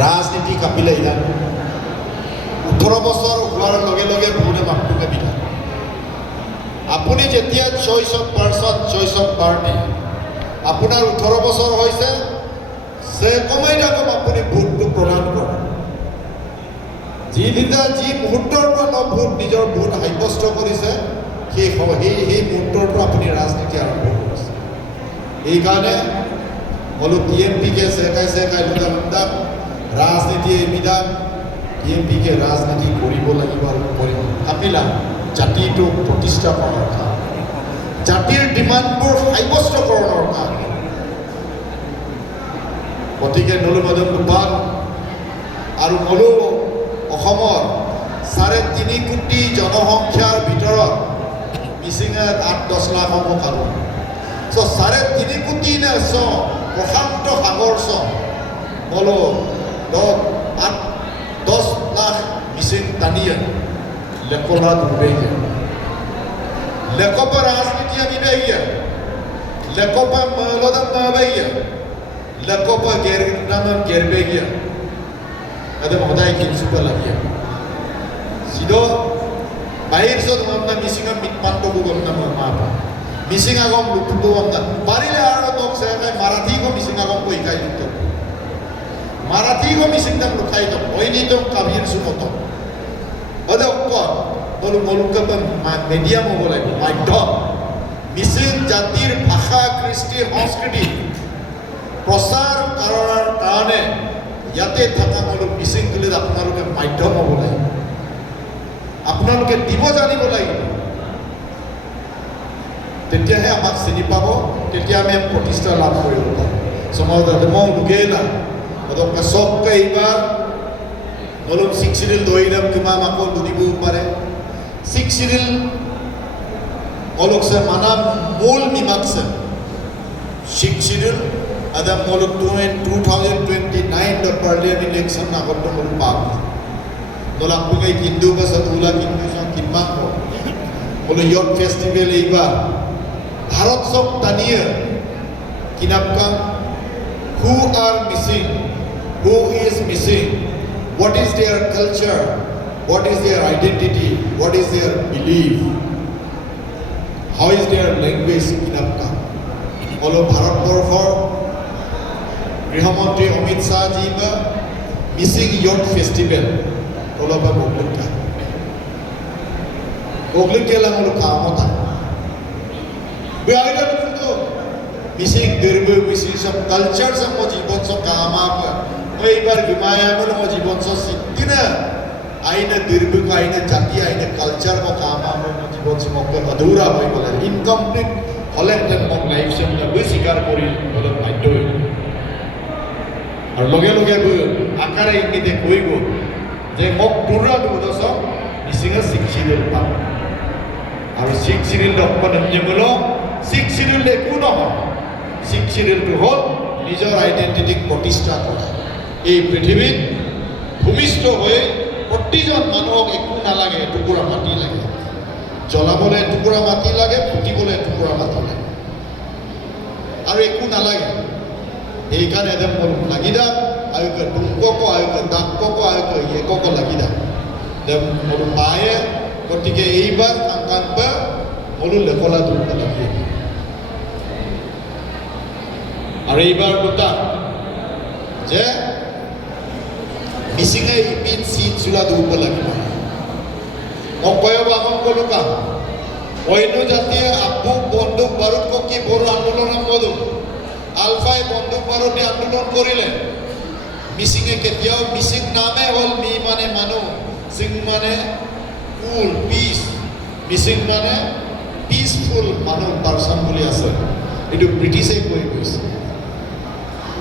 ৰাজনীতি কাপিলে ইদান 18 বছৰ হোৱাৰ লগে লগে বহুতে মাপটোকে বিধা আপুনি যেতিয়া choice of person choice of party আপোনাৰ 18 বছৰ হৈছে সে কমাই থাকক আপুনি ভোটটো প্ৰদান কৰে যিদিনা যি মুহূৰ্তৰ পৰা ভোট নিজৰ ভোট সাব্যস্ত কৰিছে সেই মুহূৰ্তৰ পৰা আপুনি ৰাজনীতি আৰম্ভ কৰিছে এইকাৰণে বলো টিএমপিকে চেকাই লুটা ৰাজনীতি এইবিলাক টিএমপিকে ৰাজনীতি কৰিব লাগিব আৰু কৰিব কাপিলা জাতিটো প্ৰতিষ্ঠা কৰাৰ কাৰণে জাতিৰ ডিমাণ্ডবোৰ সাব্যস্তকৰণৰ কাৰণে গতিকে নলু মদন গোপাল আৰু নলু অসমৰ 3.5 কোটি জনসংখ্যাৰ ভিতৰত মিচিঙে 8-10 লাখ হ'ব পাৰোঁ চ 3.5 কোটি নে চ প্ৰশান্ত সাগৰ চ বলো 10 লাখ মিচিং টানিয়ে লেকলা ডুবে গিয়ে লেকপা রাজনীতি আমি বেগিয়া লেকপা মলদা মাবেগিয়া লেকপা গেরবে গিয়া ada modai kin suka lagi sido bahir so namna misinga mitpan to gum nama apa misinga gom lutu to amna barile aro to saya marathi ko misinga gom ko ikai lutu marathi ko misinga lutai to oini to kabir sumoto ada ko bolu ka media mo bolai মাধ্যম missing জাতির ভাষা কৃষ্টি সংস্কৃতি প্রচার করার কারণে ইয়াতে থাকা মানুষ মিচিং তুলে আপোনালোকে মাধ্যম হ'ব লাগিব আপোনালোকে দিব জানিব লাগিব তেতিয়াহে আমাক চিনি পাব তেতিয়া আমি প্ৰতিষ্ঠা লাভ কৰিব পাৰিম সমাজত মই লুগেলা অদকে সবকে এইবাৰ নলম শিক্ষিত দৈৰম কিমান আকৌ দুদিব পাৰে শিক্ষিত অলকছে মানা মূল মীমাংসা শিক্ষিত ada muluk 2029 the parliament election na ko muluk pa dolak ko kay Hindu ba sa tula Hindu sa kinma ko bolo youth festival iba bharat sok taniya kinapka who are missing who is missing what is their culture what is their identity what is their belief how is their language kinapka bolo bharat borfor গৃহমন্ত্রী অমিত শাহ জি বা মিসিং ইয়ট festival অলবা বগলুকা লাঙল কামতা বেআইলা তো মিসিং দেরবে মিসিং সব কালচার সব জীবন সব কামা এইবার বিমায়া বলে মো জীবন সব সিদ্দিনা আইনে দেরবে আইনে জাতি আইনে কালচার মো কামা মো জীবন সব অধুরা হই বলে ইনকমপ্লিট হলে মক লাইফ সব স্বীকার করি বলে বাধ্য আর লগে লগে আকারে ইঙ্গিতে কইব যে মোক পুরা দুদস মিসিং শিক্ষিত পাব আর শিক্ষিত লক্ষণ যেগুলো শিক্ষিত একো নহয় শিক্ষিতটো হল নিজৰ আইডেন্টিটিক প্ৰতিষ্ঠা কৰা এই পৃথিৱীত ভূমিষ্ঠ হৈ প্ৰতিজন মানুহক একো নালাগে টুকুৰা মাটি লাগে জ্বলাবলৈ টুকুৰা মাটি লাগে ফুটিবলৈ টুকুৰা মাটি লাগে আৰু একো নালাগে এইখানে এদম লাগিদা আয়ুকে দুংককো আয়ুকে দাককো আয়ুকে এককো লাগিদা দেম মরু পায়ে গতিকে এইবার আকাঙ্ক্ষা মরু লেখলা দুংক লাগি আর এইবার কথা যে মিসিংয়ে ইপিন সিট চুলা দুংক লাগিব অকয় বাহন কলুকা অন্য জাতীয় আপু বন্দুক বারুদ কি বড় আন্দোলন কদম আলফাই বন্দুক বারুদে আন্দোলন করিলে মিসিংয়ে কেতিয়াও মিসিং নামে হল মি মানে মানুহ সিং মানে কুল পিস মিসিং মানে পিসফুল মানুহ পাৰ্সন বুলি আছে এইটো ব্ৰিটিছে কৈ গৈছে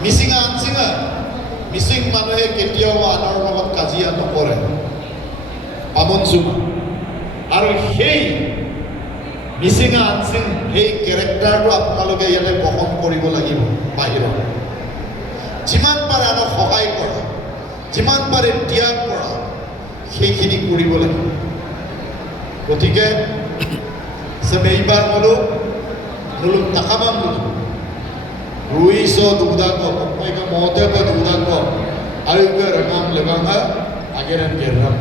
মিসিঙা আনসিঙা মিসিং মানুহে কেতিয়াও আনৰ লগত কাজিয়া নকৰে পামন চুমা আৰু সেই মিসিঙা আনসিং সেই কেৰেক্টাৰটো আপোনালোকে ইয়াতে বহন কৰিব লাগিব বাহিৰত যিমান পাৰে আনক সহায় কৰা যিমান পাৰে ত্যাগ কৰা সেইখিনি কৰিব লাগিব গতিকে সব এইবাৰ মুলুক তাকামাম মুলুক ৰুইস দুদাঙ্গ মহতে দুদাঙ্গ আৰ লেগাঙা আগেৰেন গেৰাম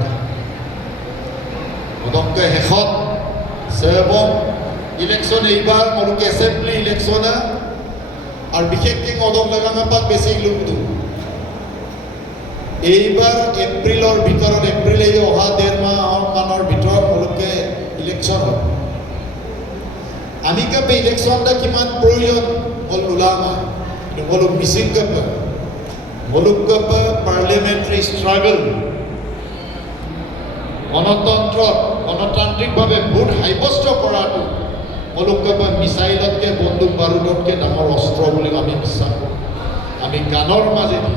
অদকে হেখত সেবং ইলেকশন এইবাৰ মলুকে এসেম্বলি ইলেকশন আৰ বিশেষকে অদক লেগাঙা পাক বেশি লুকদু এইবাৰ এপ্ৰিলৰ ভিতৰত এপ্ৰিল এই অহা 1.5 মাহৰ ভিতৰত মলুকে ইলেকশন হ'ব আমি কাপে ইলেকশনটা কিমান প্ৰয়োজন হল উলামা মলুক মিছিং কাপে মলুক কাপে পাৰ্লামেন্টাৰি স্ট্ৰাগল গণতান্ত্ৰিকভাৱে ভোট সাব্যস্ত কৰাটো মলুক কাপে মিসাইলতকে বন্দুক বাৰুদতকে ডাঙৰ অস্ত্ৰ বুলি আমি বিশ্বাস কৰোঁ আমি গানৰ মাজেদি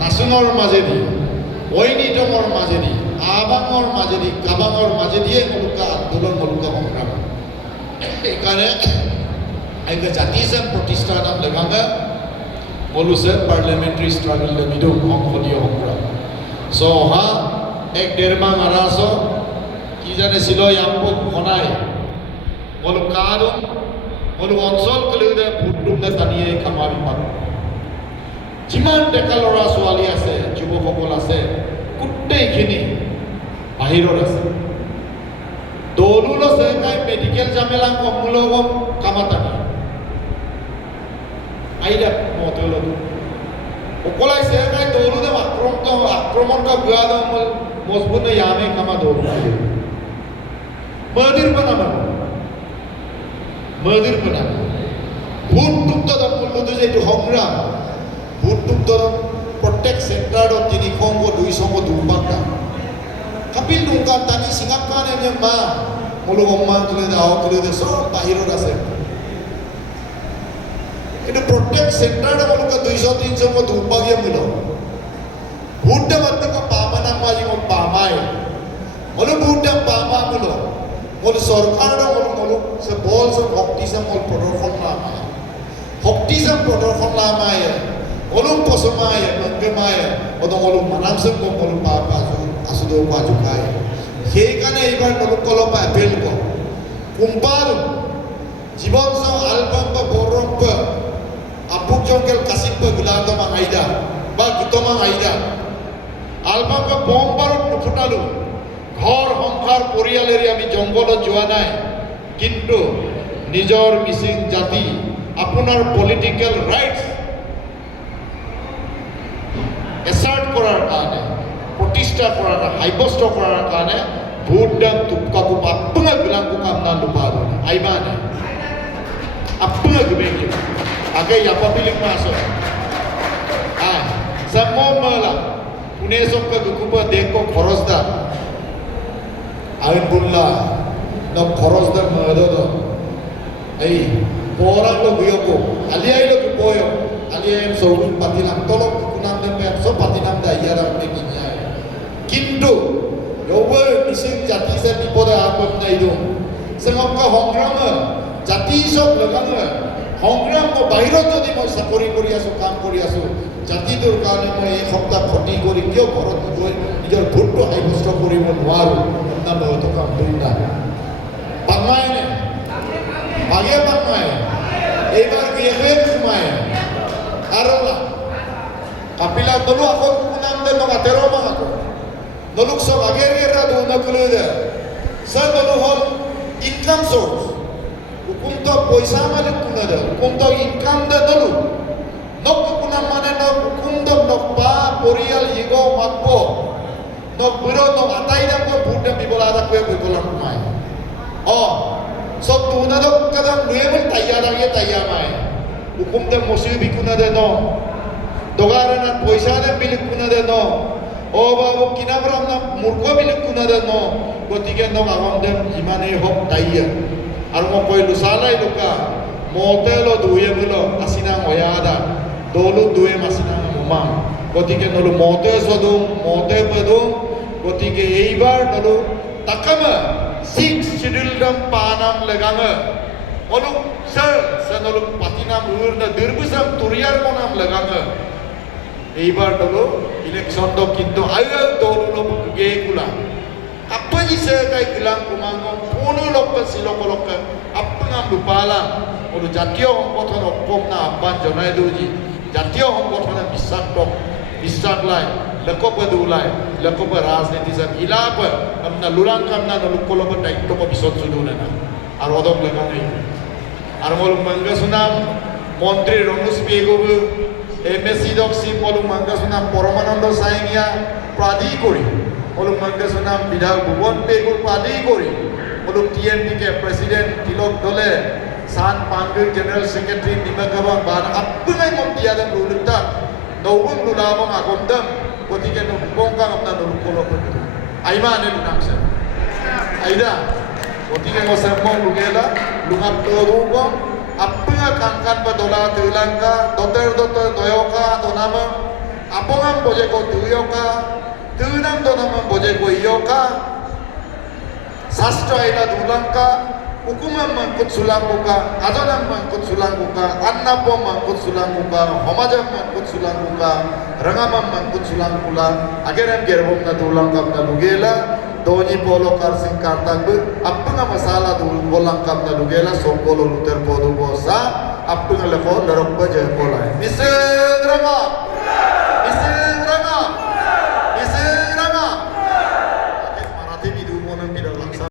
নাচনৰ মাজেদি ঐনিতমৰ মাজেদি আবাঙৰ মাজেদি কাবাঙৰ মাজেদিয়ে মলুকা আন্দোলন মলুকা সংগ্ৰাম এইকাৰণে আইকে জাতিসং প্ৰতিষ্ঠা নাম লেগাঙা মলুছে পাৰ্লামেন্টাৰি স্ট্ৰাগল লেমিদো সংসদীয় সংগ্ৰাম সো অহা 1.5 মাহ আৰাছ কি জানিছিল ইয়াম্পক ঘনাই মলু কাদম মলু অঞ্চল কলিদে ভোটটোতে টানিয়ে কামাবি পাব যিমান ডেকা ল'ৰা ছোৱালী আছে যুৱকসকল আছে গোটেইখিনি বাহিৰত আছে দৌলুল আছে কাই মেডিকেল জামেলা কমুলগ কামাতানি আইডা মতল ওকলাই সে কাই দৌলুদে আক্রমণ কা বিয়াদ মজবুত ইয়ামে কামা দৌলু মদির বানানো ভোট টুক্ত দমুলুদে যে সংগ্রাম ভোট টুক্ত প্রত্যেক সেক্টরত 300 200 দুপাকা কাপিল দুকা টানি সিঙ্গাকানে নে মা মলু অম্মান তুলে দাও তুলে দে সব বাহিৰত আছে কিন্তু প্রত্যেক সেক্টরে মলুকা 200-300 দুপাগিয়া মিল ভোটটা মতক পামানা মাজি মল পামাই মলু ভোটটা পামা মিল মল সরকার মলু সে বল সে ভক্তি সে মল প্রদর্শন লামায় ভক্তি সে প্রদর্শন লামায় মলু পসমায় মঙ্গমায় ওদ মলু মানাম সে মলু পাপা আসুদো পাজুকায় সেইকাৰণে এইবাৰ মলুক কলপা এপেল ক কুম্পার জীবন সহ আলবাম বা বরম্প আপুক জঙ্গল কাশিপ গুলাতমা আইদা বা গীতমা আইদা আলবাম বা বম বারুদ নুফুটালো ঘর সংসার পৰিয়ালেৰে আমি জঙ্গলত যোৱা নাই কিন্তু নিজৰ মিছিং জাতি আপোনাৰ পলিটিক্যাল রাইটস এসার্ট করার কারণে প্রতিষ্ঠা করার সাব্যস্ত করার কারণে ভোট দাম তুপকাকু আপনার বিলাঙ্কু কামনা লুপাদো আইবানে আপনার গবেকি আগে ইয়াপা billing মাসো semua malah punya sok ke kuba deko khorosda ain bulla no khorosda madodo ei pora lo guyoko aliai lo boyo aliai so patilam tolok kunam de so patilam da yara mekinya কিন্তু yower mising jati se bipode apot nai do sengokka hongram jati sob laganga সংগ্রাম বাহিৰত যদি মই চাকৰি কৰি আছো কাম কৰি আছো জাতিটোৰ কাৰণে মই এই সপ্তাহ ক্ষতি কৰি কিয় ঘৰত গৈ নিজৰ ভোটটো সাব্যস্ত কৰিব নোৱাৰো না মই তো কাম কৰিম না পামায়নে আগে পামায় এইবাৰ বিয়ে সোমায় আৰু কাপিলা দলু আকৌ নাম দে নগা 13 মাহ আকৌ দলুক সব আগে ৰাদু নকলে দে সব দলু হল ইনকাম সোর্স hukumto পয়সা মানে kuna da hukumto income da dulu nok kuna mane nok hukumto nok pa porial yigo makbo nok biro nok atai da ko buddha bibola da ko bibola mai sob tuna da kadam nuebel tayara ye tayamai hukumte mosibi kuna da no dogarana পয়সা da bilik kuna da no babu kinabram na murko bilik kuna da no gotike nok agam dem jimane hok tayya আর মই কইলো সালাই লোকা মতেলো দুয়ে বলো আসিনা ময়াদা দলু দুয়ে মাসিনা মোমা গতিকে নলু মতে সদু মতে পদু গতিকে এইবার নলু তাকামা 6 শিডিউল দাম পানাম লাগামা অলু স্যার সনলু পাতিনাম উরনা দিরবুসাম তুরিয়ার মনাম লাগামা এইবার নলু ইলেকশন তো কিন্তু আইল দলু লো গেকুলা apa jisa kai kilang kumangong puno lokka silokoloka apa ngam lupala odo jatiyo hongkothon okkom na abban jonai doji jatiyo hongkothon bisa Bisat lai, lekop pedulai, lekop raজনীতি sa ilap, amna lulang kamna nulukolo pa daikto pa bisot suduna na. Arodok laganay. Armolung mangga sunam, Montri Ronus Begobu, MSC Doxi, Molung mangga sunam, Poromanando Saingya, Pradi Kori, Molung mangga sunam, Bidal Bubon Begul Pradi Kori, Molung TNPK President Tilok Dole, San Panggil General Secretary Nimagabang Bana, Apunay Montiada Lulita. Nawang lulabang agondam, pati ka nung bongkang na nulukolo pa dito. Ayman yung lunaksan. Ayda, pati ka ng sermong lugela, lungat turubong, apa nga kangkan pa dola tulang ka, doter doyo ka, donamang, apong ang boje ko tuyo ka, tunang donamang boje ko iyo ka, sastra ina dulang ka, hukuman mangkut sulang buka, ajaran mangkut sulang buka, annapom mangkut sulang buka, homajam mangkut sulang buka, rangamam mangkut sulang buka, ageram gerbom na tulang kam na lugela, doni polo karsing kartang bu, apa nga masala tulang kam na lugela, sokolo luter podo bosa, apa nga lefo larok ba jay polay. Misal ranga.